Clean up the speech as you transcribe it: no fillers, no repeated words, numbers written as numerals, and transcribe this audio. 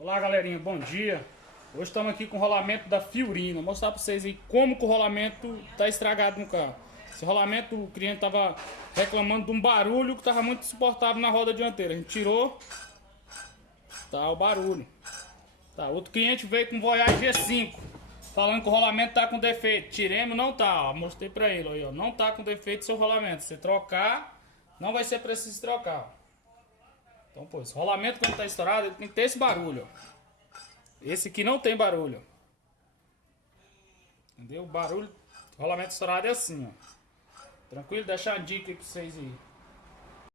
Olá galerinha, bom dia. Hoje estamos aqui com o rolamento da Fiorino. Vou mostrar para vocês aí como que o rolamento está estragado no carro. Esse rolamento, o cliente estava reclamando de um barulho que estava muito insuportável na roda dianteira. A gente tirou, tá o barulho. Tá, outro cliente veio com um Voyage G5 falando que o rolamento tá com defeito. Tiremos, não tá, ó. Mostrei para ele, aí, ó. Não tá com defeito seu rolamento. Se trocar, não vai ser preciso trocar. Então, pô, esse rolamento quando tá estourado, ele tem que ter esse barulho, ó. Esse aqui não tem barulho. Entendeu? O barulho, rolamento estourado é assim, ó. Tranquilo? Deixar uma dica aí pra vocês aí.